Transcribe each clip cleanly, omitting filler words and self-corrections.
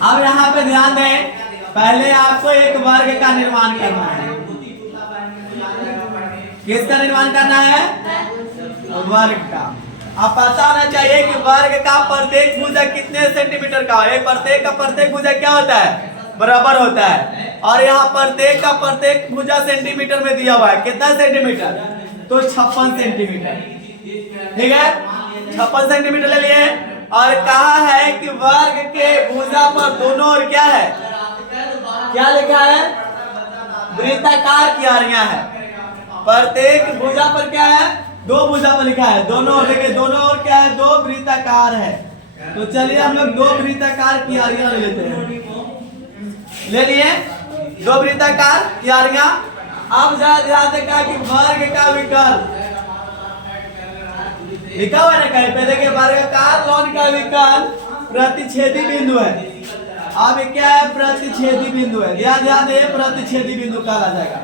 अब यहाँ पे ध्यान दें, पहले आपको एक वर्ग का निर्माण करना है। किसका निर्माण करना है? वर्ग का। अब पता होना चाहिए कि वर्ग का प्रत्येक भुजा कितने सेंटीमीटर का है। प्रत्येक का प्रत्येक भुजा क्या होता है? बराबर होता है। और यहाँ प्रत्येक का प्रत्येक भुजा सेंटीमीटर में दिया हुआ है। कितना सेंटीमीटर? तो 56 सेंटीमीटर। ठीक है, 56 सेंटीमीटर ले लिए। और कहा है कि वर्ग के भुजा पर दोनों ओर क्या है? क्या लिखा है? वृत्ताकार किनारियां है। प्रत्येक भुजा पर क्या है? दो भुजा पर लिखा है। दोनों ओर देखिए, दोनों ओर क्या है? दो वृत्ताकार है। तो चलिए हम लोग दो वृत्ताकार किनारियां ले लेते हैं। ले लिए दो वृत्ताकार किनारियां। अब ध्यान देगा कि वर्ग का विकल्प लिखा हुआ है ना कहीं पे, देखिए वर्गाकार लौन का विकल्प प्रतिच्छेदी बिंदु है। अब क्या है? प्रतिच्छेदी बिंदु है। ध्यान दे, प्रतिच्छेदी बिंदु कहा जाएगा।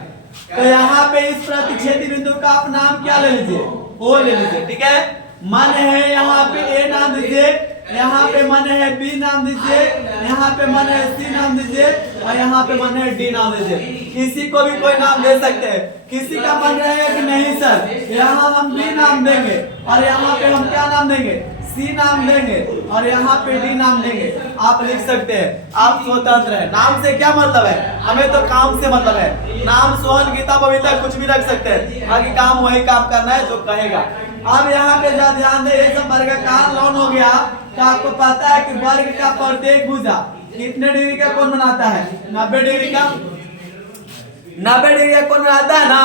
तो यहाँ पे इस प्रतिच्छेदी बिंदु का आप नाम क्या ले लीजिए? ओ ले लीजिए। ठीक है, मन है यहाँ पे ए नाम दीजिए, यहाँ पे मन है बी नाम दीजिए, यहाँ पे मन है सी नाम दीजिए, और यहाँ पे मन है डी नाम दीजिए। किसी को भी कोई नाम दे सकते हैं। किसी का मन रहेगा कि नहीं सर यहाँ हम बी नाम देंगे, और यहाँ पे हम क्या नाम देंगे? सी नाम देंगे, और यहाँ पे डी नाम देंगे। आप लिख सकते हैं, आप स्वतंत्र है। नाम से क्या मतलब है? हमें तो काम से मतलब है। नाम सोहन गीता बबीता कुछ भी रख सकते हैं, बाकी काम वही काम करना है जो कहेगा। अब यहाँ पे ध्यान दे, ये सब वर्गाकार लौन हो गया। तो आपको पता है कि वर्ग का प्रत्येक भुजा कितने डिग्री का कोण बनाता है? 90 डिग्री का। 90 डिग्री का कोण बनाता है ना।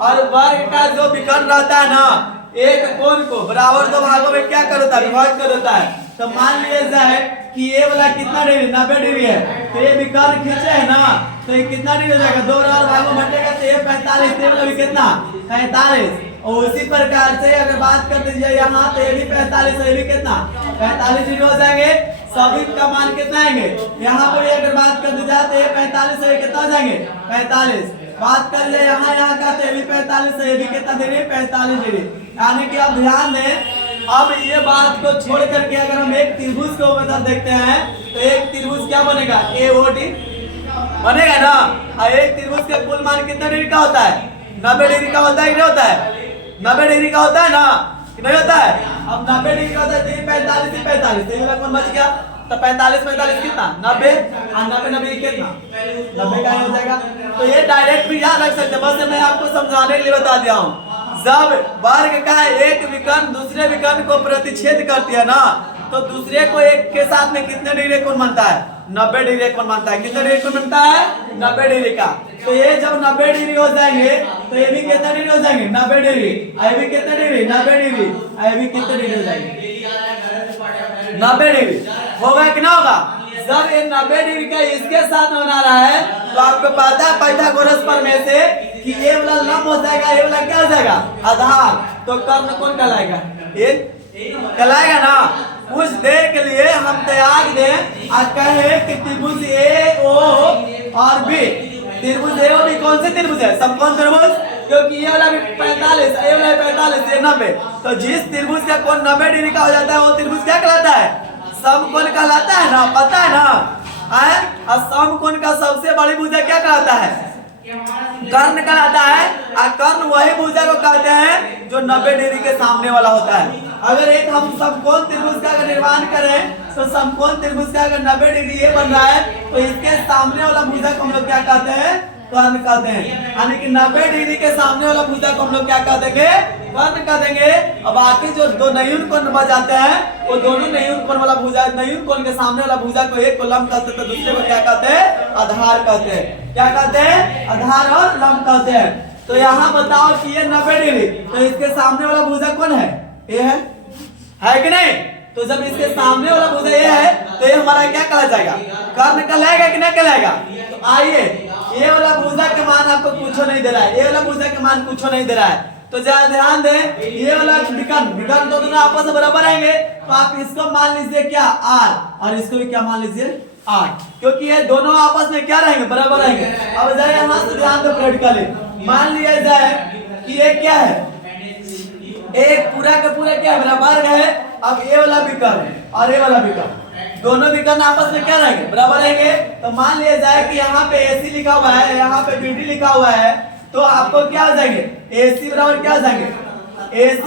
और वर्ग का जो विकर्ण रहता है ना, एक कोण को बराबर दो भागों में क्या करता है? विभाजित कर देता है। तो मान लिया जाए कि ये वाला कितना डिग्री? 90 डिग्री है। तो ये विकर्ण खींचे है ना, तो ये कितना डिग्री हो जाएगा? दो बराबर भागों में बटेगा तो ये 45। ये वाला भी कितना? 45। और उसी प्रकार से अगर बात कर दीजिए यहाँ, तो ये भी 45, ये भी कितना? 45 डिग्री हो जाएंगे। सभी का मान कितना आएंगे? यहाँ पर अगर बात कर दी जाए तो ये 45 से कितना हो जाएंगे? 45। बात कर ले यहाँ का, तो ये भी 45 से ये भी कितना डिग्री? 45 डिग्री। यानी कि अब ध्यान दें, अब ये बात को छोड़ करके अगर हम एक त्रिभुज को मतलब देखते हैं, तो एक त्रिभुज क्या बनेगा? AOD बनेगा ना। और एक त्रिभुज का कुल मान कितना डिग्री का होता है? 90 डिग्री का होता है कि नहीं होता है? 90 डिग्री का होता है ना, कि नहीं होता है? अब 90 डिग्री का होता है, 45 से 45 कौन बच गया? तो 45 कितना? 90। और 90 कितना? 90 का हो जाएगा। तो ये डायरेक्ट भी याद रख सकते हैं, बस मैं आपको समझाने के लिए बता दिया हूँ। जब वर्ग का एक विकर्ण दूसरे विकर्ण को प्रतिच्छेद करती है ना, तो दूसरे को एक के साथ में कितने डिग्री कोण बनता है? 90 डिग्री कोण बनता है। कितने डिग्री कोण बनता है? 90 डिग्री का। तो ये जब 90 डिग्री हो जाएंगे, तो ये भी कितना डिग्री हो जाएंगे? 90 डिग्री। ये भी कितने डिग्री? 90 डिग्री। ये भी कितने डिग्री हो जाएंगे? 90 डिग्री। होगा कि ना होगा? जब ये 90 डिग्री का इसके साथ बना रहा है, तो आपको पता है पाइथागोरस प्रमेय से कि ये वाला लंब हो जाएगा, ये वाला क्या हो जाएगा? आधार। तो कर्ण कौन कहलाएगा? ये कहलाएगा ना। उस देर के लिए हम तैयार दें और कहे कि त्रिभुज AO और B। त्रिभुज AO B कौन से त्रिभुज है? समकोण त्रिभुज। क्योंकि ये वाला भी 45, ये वाला 45, ये 90। तो जिस त्रिभुज का कोण 90 डिग्री का हो जाता है, वो त्रिभुज क्या कहलाता है? समकोण कहलाता है ना। पता है ना? और समकोण का सबसे बड़ी भुजा क्या कहलाता है? कर्ण कहलाता है। और कर्ण वही भुजा को कहते हैं जो 90 डिग्री के सामने वाला होता है। अगर एक हम समकोण त्रिभुज का अगर निर्माण करें, तो समकोण त्रिभुज का अगर 90 डिग्री ये बन रहा है, तो इसके सामने वाला भुजा को हम लोग क्या कहते हैं? कर्ण कहते हैं। यानी कि 90 डिग्री के सामने वाला भुजा को हम लोग क्या कह देंगे? कर्ण कह देंगे। और बाकी जो दो नयून कोण बजाते हैं, वो दोनों नयून कोण वाला भुजा, नयून कोण के सामने वाला भुजा को एक को लंब कहते हैं, तो दूसरे को क्या कहते हैं? आधार कहते हैं। क्या कहते हैं? आधार और लंब कहते हैं। तो यहाँ बताओ कि ये 90 डिग्री, तो इसके सामने वाला भुजा कौन है? ये है कि नहीं? तो जब इसके सामने वाला भुजा ये है, तो ये हमारा क्या कहला जाएगा? कर्ण कहलाएगा कि नहीं कहलाएगा? तो आइए, ये वाला भुजा के मान आपको कुछ नहीं दे रहा है, ये वाला भुजा के मान कुछ नहीं दे रहा है। तो जरा ध्यान दें, ये वाला विकर्ण तो दोनों आपस में बराबर आएंगे। तो आप इसको मान लीजिए क्या? R, और इसको भी क्या मान लीजिए? R, क्योंकि ये दोनों आपस में क्या रहेंगे? बराबर रहेंगे। अब जरा यहाँ से ध्यान दो प्रैक्टिकली। मान लिया जाए कि ये क्या है? एक पूरा का पूरा क्या है? बराबर है। अब ये वाला विकर्ण और ये वाला विकर्ण दोनों विकर्ण आपस में क्या रहेंगे, बराबर रहेंगे। तो मान लिया जाए कि यहाँ पे AC लिखा हुआ है, यहाँ पे BD लिखा हुआ है, तो आपको क्या हो जाएंगे, AC बराबर क्या हो जाएंगे, AC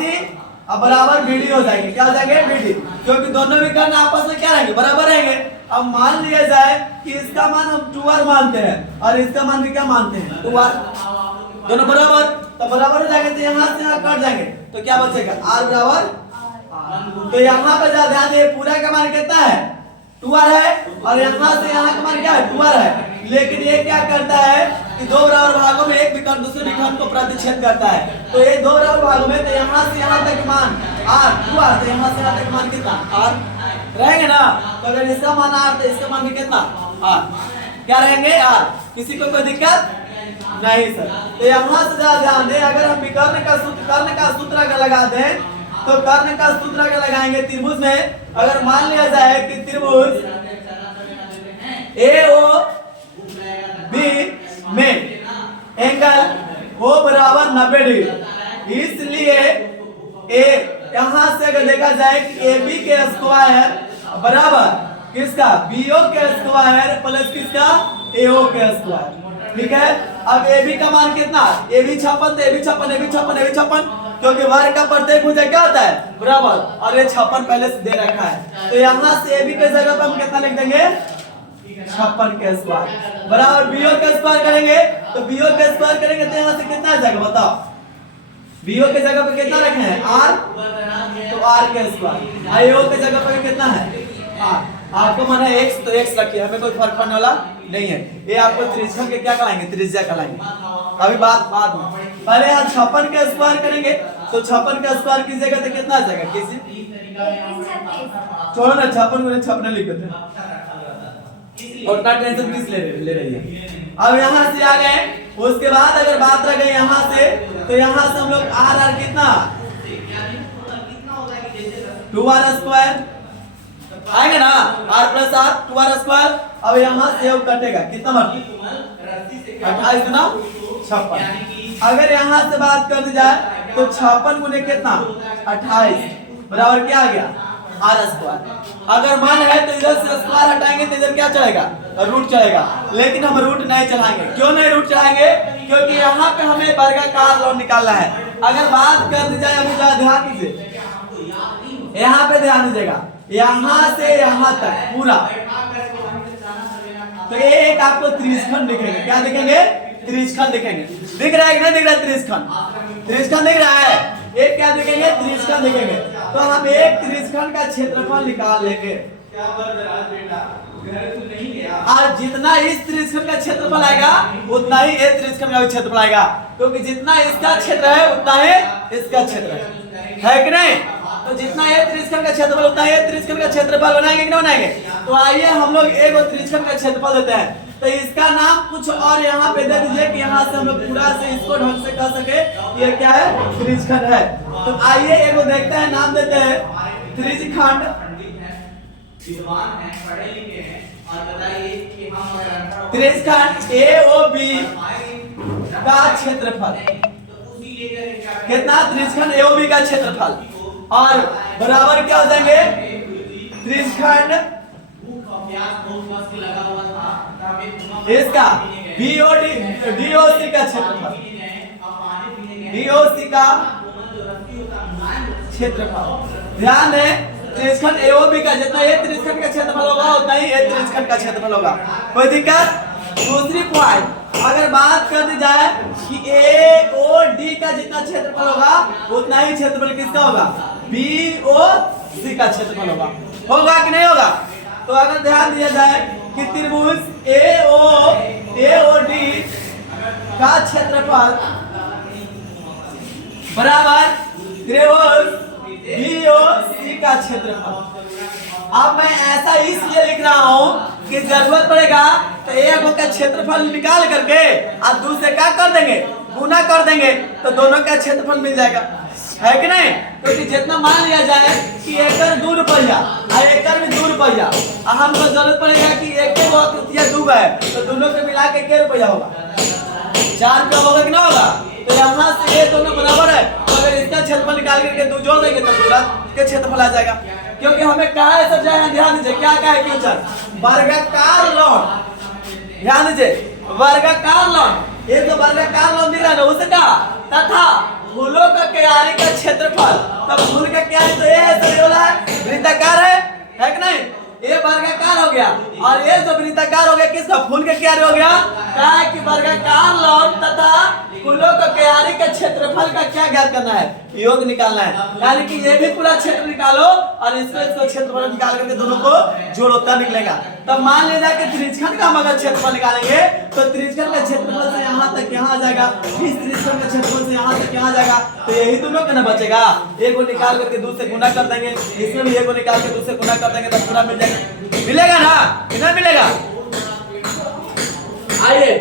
अब बराबर BD हो जाएंगे, क्या हो जाएंगे, BD, क्योंकि दोनों विकर्ण आपस में क्या रहेंगे, बराबर रहेंगे। अब मान लिया जाए कि इसका मान हम 2r मानते हैं और इसका मान भी क्या मानते हैं, 2r, दोनों बराबर, तो बराबर हो जाएंगे। तो यहाँ से यहाँ कट जाएंगे तो क्या बचेगा, r बराबर। तो यहाँ पे जा ध्यान दे, पूरा का मान कितना है, 2r है, और यहाँ से यहाँ का मान क्या है, 2r है। लेकिन ये क्या करता है कि दो बराबर भागों में एक विकर्ण दूसरे विकर्ण को प्रतिच्छेद करता है। तो ये दो बराबर भागों में, तो यहाँ से यहाँ तक मान r 2r, तो यहाँ से यहाँ तक मान कितना, r रहेंगे ना। तो अगर इसका मान r तो इसका मान भी कितना, r, क्या रहेंगे, r। किसी को कोई दिक्कत नहीं सर। तो यहाँ से ध्यान दे, अगर हम विकर्ण का सूत्र, कर्ण का सूत्र अगर लगा दें, तो कर्ण का सूत्र अगर लगाएंगे त्रिभुज में, अगर मान लिया जाए कि त्रिभुज AOB में एंगल O बराबर 90 डिग्री, इसलिए यहाँ से अगर देखा जाए कि AB के स्क्वायर बराबर किसका, BO के स्क्वायर प्लस किसका, AO के स्क्वायर, ठीक है। अब AB का मान कितना, AB 56, AB 56, AB 56, AB 56, क्योंकि वर्ग का प्रत्येक भुजा क्या होता है, बराबर, और ये 56 पहले से दे रखा है। तो यहाँ से AB के जगह पर हम कितना लिख देंगे, 56 के स्क्वायर बराबर BO के स्क्वायर करेंगे। तो BO के स्क्वायर करेंगे तो यहाँ से कितना आ जाएगा, बताओ, BO के जगह पे कितना रखे हैं, r, तो r के स्क्वायर। AO के जगह पे कितना है, r, आपको माना x, तो x रखिए, हमें कोई फर्क पड़ने वाला नहीं है। ये आपको त्रिज्या के क्या कहलाएंगे, त्रिज्या कहलाएंगे। अभी बाद में पहले यहाँ 56 के स्क्वायर करेंगे, तो 56 का स्क्वायर कीजिएगा तो कितना आ जाएगा, किसी छोड़ो ना, 56 लिख देते हैं, और ना टेंशन किस ले रही है। अब यहाँ से आ गए, उसके बाद अगर बात रह गई यहाँ से, तो यहाँ से हम लोग r कितना, 2r स्क्वायर आएगा ना, r plus r 2r square. अब यहाँ से वो कटेगा कितना, 28 गुना 56। अगर यहाँ से बात कर दी जाए तो 56 गुने कितना, 28 बराबर क्या आ गया, r स्क्वायर। अगर मान है तो इधर से स्क्वायर हटाएंगे तो इधर क्या चलेगा, रूट चलेगा, लेकिन हम रूट नहीं चलाएंगे। क्यों नहीं रूट चलाएंगे, क्योंकि यहाँ पे हमें वर्गाकार लॉ निकालना है। अगर बात कर दी जाए, अभी ध्यान दीजिए, यहाँ पे ध्यान दीजिएगा, यहाँ से यहाँ तक पूरा, तो एक आपको त्रिज्यखंड दिखेंगे, क्या दिखेंगे, त्रिज्यखंड दिखेंगे। दिख रहा है कि नहीं दिख रहा है, त्रिज्यखंड, त्रिज्यखंड दिख रहा है, एक क्या दिखेंगे, त्रिज्यखंड दिखेंगे। तो हम एक त्रिज्यखंड का क्षेत्रफल निकाल लेंगे, और जितना इस त्रिज्यखंड का क्षेत्रफल आएगा उतना ही इस त्रिज्यखंड का भी क्षेत्रफल आएगा, क्योंकि जितना इसका क्षेत्र है उतना ही इसका क्षेत्र है कि नहीं। तो जितना ये त्रिज्यखंड का क्षेत्रफल उतना ये त्रिज्यखंड का क्षेत्रफल बनाएंगे कि नहीं बनाएंगे। तो आइए हम लोग एक त्रिज्यखंड का क्षेत्रफल देते हैं, तो इसका नाम कुछ और यहाँ पे दे दीजिए कि यहाँ से हम लोग पूरा से इसको ढंग से कह सके ये क्या है, त्रिज्यखंड है। तो आइए एक देखते हैं, नाम देते हैं त्रिज्यखंड, त्रिज्यखंड AOB का क्षेत्रफल कितना, त्रिज्यखंड AOB का क्षेत्रफल, और बराबर क्या हो जाएंगे, त्रिज्यखंड इसका DOC का क्षेत्रफल, DOC का क्षेत्रफल। ध्यान दें, त्रिज्यखंड AOB का जितना ये त्रिज्यखंड का क्षेत्रफल होगा उतना ही ये त्रिज्यखंड का क्षेत्रफल होगा, कोई दिक्कत। दूसरी पॉइंट, अगर बात कर दी जाए कि AOD का जितना क्षेत्रफल होगा उतना ही क्षेत्रफल किसका होगा, BOC का क्षेत्रफल होगा कि नहीं होगा। तो अगर ध्यान दिया जाए कि त्रिभुज AOD का क्षेत्रफल बराबर त्रिभुज BOC का क्षेत्रफल। अब मैं ऐसा इसलिए लिख रहा हूँ कि जरूरत पड़ेगा तो एक का क्षेत्रफल निकाल करके और दूसरे क्या कर देंगे, गुना कर देंगे, तो दोनों का क्षेत्रफल मिल जाएगा, है कि नहीं। क्योंकि जितना मान लिया जाए कि एकड़ 2 रुपया और एकड़ में 2 रुपया, हमको जरूरत पड़ेगा कि एक या 2 है, तो दोनों को मिला के क्या रुपया होगा, 4 रुपया होगा कि ना होगा। तो यहाँ से ये दोनों बराबर है, तो अगर इसका क्षेत्रफल निकाल करके 2 जोड़ देंगे तो पूरा के क्षेत्रफल आ जाएगा। क्योंकि हमें कहा है सब जगह ध्यान दीजिए क्या कहा है क्वेश्चन, वर्गाकार लॉन, ध्यान दीजिए वर्गाकार लॉन, ये तो वर्गाकार लॉन दिख रहा है ना उसका, तथा फूलों का क्यारी का क्षेत्रफल, तब फूल का क्यारी तो ये है, तो ये वाला है वृत्ताकार है कि नहीं, ये वर्गाकार हो गया, और ये जो वृत्ताकार हो गया किसका, फूल का क्यारी हो गया, क्या है कि वर्गाकार लॉन तथा फूलों का क्यारी का क्षेत्रफल का क्या ज्ञात करना है, योग निकालना है, यानी कि ये भी पूरा क्षेत्र निकालो और इसको क्षेत्रफल निकाल करके दोनों को जोड़ो तब निकलेगा। तब मान लीजिए कि त्रिज्यखंड का हम अगर क्षेत्रफल निकालेंगे तो त्रिज्यखंड का क्षेत्रफल से यहाँ तक यहाँ आ जाएगा, इस त्रिज्यखंड का क्षेत्रफल से यहाँ तक यहाँ जाएगा, तो यही दोनों का ना बचेगा, एक को निकाल करके दूसरे गुना कर देंगे, इसमें भी एक को निकाल के दूसरे गुना कर देंगे तब पूरा मिल जाएगा, मिलेगा ना, कितना मिलेगा। आइए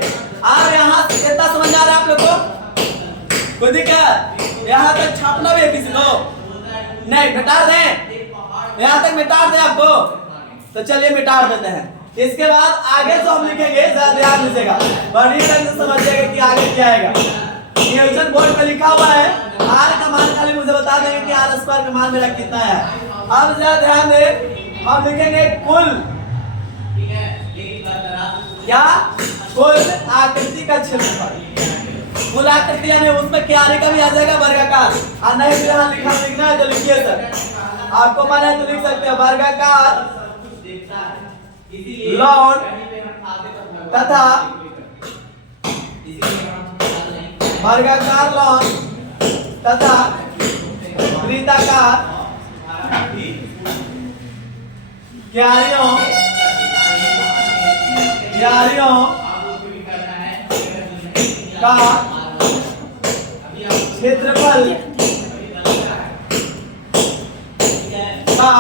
अब यहाँ कितना समझ आ रहा है आप लोग को, कोई दिक्कत, यहाँ तक छापना भी है किसी को नहीं, मिटा दें, यहाँ तक मिटा दें आपको, तो चलिए मिटा देते हैं। इसके बाद आगे जो हम लिखेंगे जरा ध्यान दीजिएगा, बड़ी ढंग से समझिएगा कि आगे क्या आएगा। नियोजन बोर्ड पे लिखा हुआ है, आर का मान खाली मुझे बता देंगे कि आर स्क्वायर का मान मेरा कितना है। अब जरा ध्यान दें, हम लिखेंगे कुल क्या, कुल आकृति का क्षेत्रफल, कुल आकृति यानी उसमें क्यारी का भी आ जाएगा वर्गाकार, और नहीं तो यहाँ लिखना है तो लिखिए सर, आपको माना है तो लिख सकते हैं वर्गाकार लॉन तथा वर्गाकार लॉन तथा वृत्ताकार क्यारियों का क्षेत्रफल का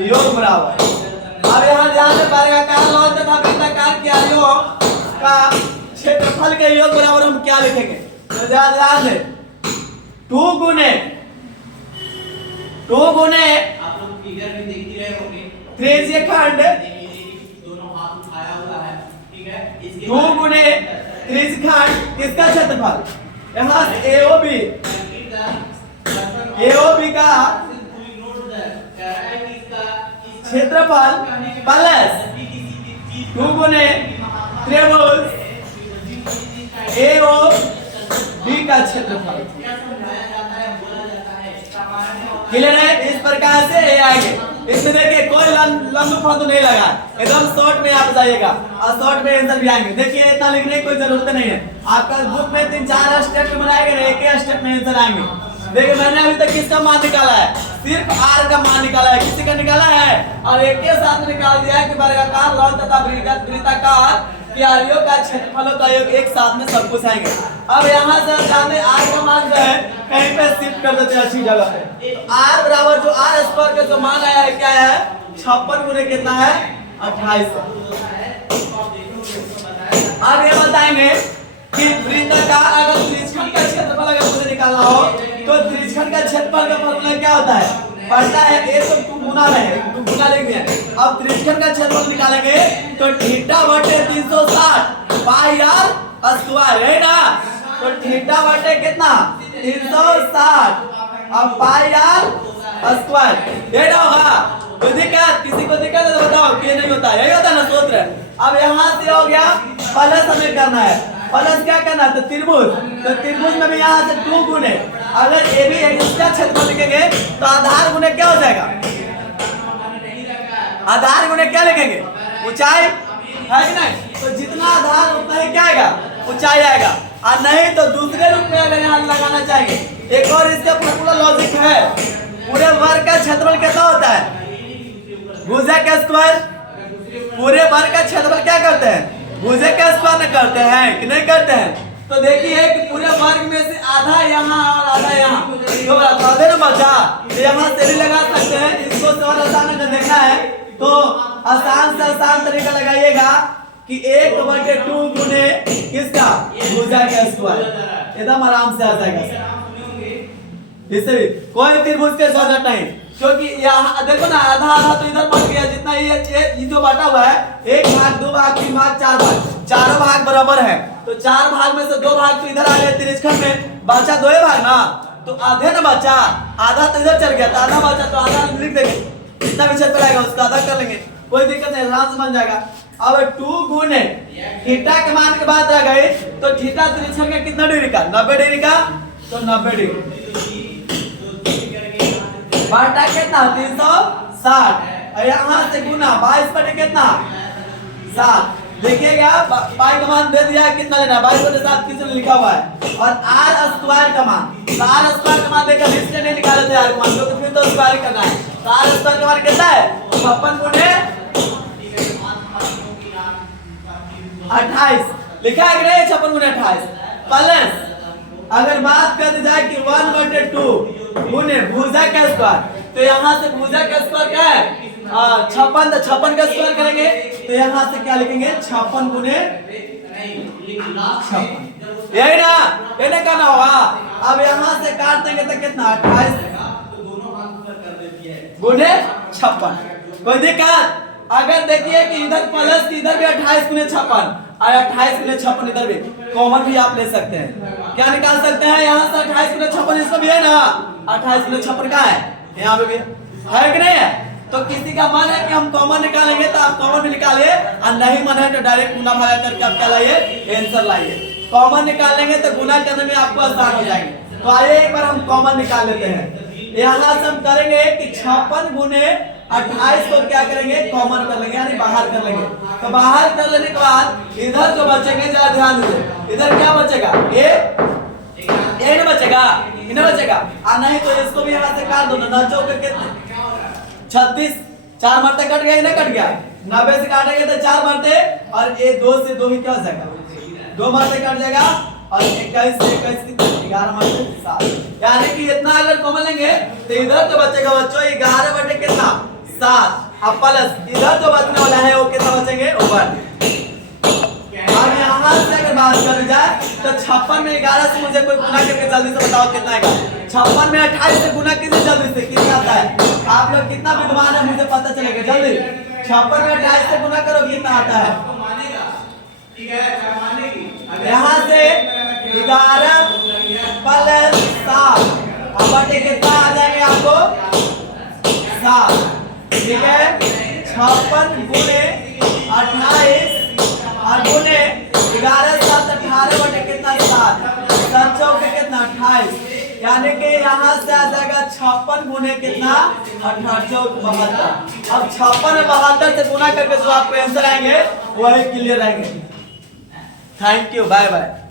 योग बराबर। अब यहाँ ध्यान में वर्गाकार लॉन तथा वृत्ताकार क्यारियों का क्षेत्रफल के योग बराबर हम क्या लिखेंगे, तो ध्यान दें, 2 गुने आप लोग फिगर भी देख ही रहे होंगे, त्रिज्यखंड दोनों हाथ उठाया हुआ है, ठीक है, इसके 2 गुने त्रिज्यखंड किसका क्षेत्रफल, यहाँ AOB का क्षेत्रफल प्लस 2 गुने त्रिभुज AOB का क्षेत्रफल, क्लियर है। इस प्रकार से ये आएंगे, इसमें देखिए कोई लंबू फालतू नहीं लगा, एकदम शॉर्ट में आप जाइएगा और शॉर्ट में आंसर भी आएंगे। देखिए इतना लिखने की कोई जरूरत नहीं है, आपका बुक में 3-4 स्टेप में बनाएंगे ना, एक ही स्टेप में आंसर आएंगे। देखिए मैंने अभी तक किसका मान निकाला है, सिर्फ आर का मान निकाला है, किसी का निकाला है, और एक के साथ में निकाल दिया है कि वर्गाकार लॉन तथा वृत्ताकार क्यारियों का क्षेत्रफलों का योग एक साथ में सब कुछ आएंगे। अब यहाँ से जाने आर का मान जो है कहीं पे शिफ्ट कर देते हैं अच्छी जगह पे, तो आर बराबर जो आर स्क्वायर का जो मान आया है क्या है, 56 गुने कितना है 28। अब ये बताएंगे कि वृत्ताकार अगर त्रिज्यखंड का क्षेत्रफल अगर मुझे निकालना हो तो त्रिज्यखंड का क्षेत्रफल का फॉर्मूला क्या होता है, पढ़ता है ए तो 2 गुना रहे, 2 गुना लिख दिया। अब त्रिज्यखंड का क्षेत्रफल निकालेंगे तो थीटा बटे 360 पाई आर स्क्वायर है ना, तो थीटा बटे कितना 360 अब पाई आर स्क्वायर, ये ना होगा। कोई दिक्कत, किसी को दिक्कत है तो बताओ, ये नहीं होता, यही होता ना सूत्र। अब यहाँ से हो गया प्लस, हमें करना है प्लस, क्या करना है तो त्रिभुज, तो त्रिभुज में भी यहाँ से 2 गुने, अगर ए भी इसका क्षेत्रफल लिखेंगे तो आधार गुने क्या हो जाएगा, आधार गुने क्या लिखेंगे ऊंचाई, है कि नहीं, तो जितना आधार उतना ही क्या आएगा ऊंचाई आएगा, और नहीं तो दूसरे रूप में अगर यहाँ लगाना चाहिए। एक और इसका फॉर्मूला लॉजिक है, पूरे वर्ग का क्षेत्रफल कितना होता है भुजा का स्क्वायर, पूरे वर्ग का क्षेत्रफल क्या करते हैं भुजा का स्क्वायर करते हैं कि नहीं करते हैं। तो देखिए कि पूरे वर्ग में से आधा यहाँ और आधा यहाँ, तो आधे ना बचा, तो यहाँ से भी लगा सकते हैं। इसको और आसान अगर देखना है तो आसान से आसान तरीका लगाइएगा कि 1/2 गुने किसका भुजा का स्क्वायर, एकदम आराम से आ जाएगा। इससे भी कोई त्रिभुज के साथ नहीं, क्योंकि यहाँ देखो ना आधा आधा तो इधर बच गया, जितना ये जो बांटा हुआ है 1 भाग 2 भाग 3 भाग 4 भाग, चारों भाग बराबर है, तो 4 भाग में से 2 भाग तो इधर आ गए त्रिज्यखंड में, बचा 2 भाग ना, तो आधे ना बचा, आधा तो इधर चल गया, तो आधा बचा तो आधा लिख देंगे कितना भी क्षेत्र आएगा उसका आधा कर लेंगे, कोई दिक्कत नहीं, आराम से बन जाएगा। अब 2 गुने थीटा के मान के बाद रह गए तो थीटा तिरछा का कितना डिग्री का, 90 डिग्री का, तो 90 डिग्री बाटा कितना 360, यहाँ से गुना 22 बटे कितना 7। देखिएगा पाई का मान दे दिया है, कितना लेना है 22 बटे 7 किसने लिखा हुआ है, और आर स्क्वायर का मान, तो आर स्क्वायर का मान देखकर इसलिए नहीं निकाले थे आर का मान, क्योंकि फिर तो स्क्वायर करना है। तो आर स्क्वायर का मान कितना है 56 गुने 28 लिखा है कि नहीं, 56 गुने 28 प्लस अगर बात कर दी जाए कि 1/2 गुने भुजा का स्क्वायर, तो यहाँ से भुजा का स्क्वायर क्या है 56, तो 56 का स्क्वायर करेंगे तो यहाँ से क्या लिखेंगे 56 गुने 56, यही ना, ये नहीं करना होगा। अब यहाँ से काट देंगे तो कितना 28 गुने 56, कोई दिक्कत। अगर देखिए कि इधर प्लस इधर भी 28 गुने 56 और 28 गुने 56 इधर भी कॉमन भी आप ले सकते हैं, क्या निकाल सकते हैं यहाँ से 28 गुने 56, इसको भी है ना 28 गुने 56 का है, यहाँ पे भी है कि नहीं है। तो किसी का मन है कि हम कॉमन निकालेंगे तो आप कॉमन भी निकालिए, और नहीं मन है तो डायरेक्ट गुना भागा करके आप क्या लाइए आंसर लाइए। कॉमन निकाल लेंगे तो गुना करने में आपको आसान हो जाएंगे। तो आइए एक बार हम कॉमन निकाल लेते हैं। यहाँ से हम करेंगे कि 56 गुने 28 को क्या करेंगे कॉमन कर लेंगे, यानी बाहर कर लेंगे। तो बाहर कर लेने के बाद इधर जो बचेंगे जरा ध्यान दीजिए, इधर क्या बचेगा ए न बचेगा, इन्हें बचेगा, और नहीं तो इसको भी यहाँ से काट दो ना, चौके कितने 36, 4 मरते कट गया, इन्हें कट गया 90 से काटेंगे तो 4 मरते, और ये 2 से 2 ही क्या हो जाएगा 2 मरते कट जाएगा, और 21 से 21 कितने 11 मरते 7, यानी कि इतना अगर कॉमन लेंगे तो इधर जो बचेगा बच्चों 11 बटे कितना 7, अब प्लस इधर जो बचने वाला है वो कितना बचेंगे 1। अब यहाँ से अगर बात करी जाए तो 56 में 11 से मुझे कोई गुना करके जल्दी से बताओ कितना आएगा। 56 में 28 से गुना कीजिए जल्दी से, कितना आता है, आप लोग कितना विद्वान है मुझे पता चलेगा जल्दी। 56 में 28 से गुना करो कितना आता है, यहाँ से 11 प्लस 7 अब बटे कितना आ जाएंगे आपको 7, ठीक है। 56 गुने 28 और गुने 11 7 18 बटे कितना 7, 7 चौके कितना 28, यानी कि यहाँ से आ जाएगा 56 गुने कितना 18 चौक 72। अब 56 में 72 से गुना करके जो आपको आंसर आएंगे वही क्लियर आएंगे। Thank you, bye bye.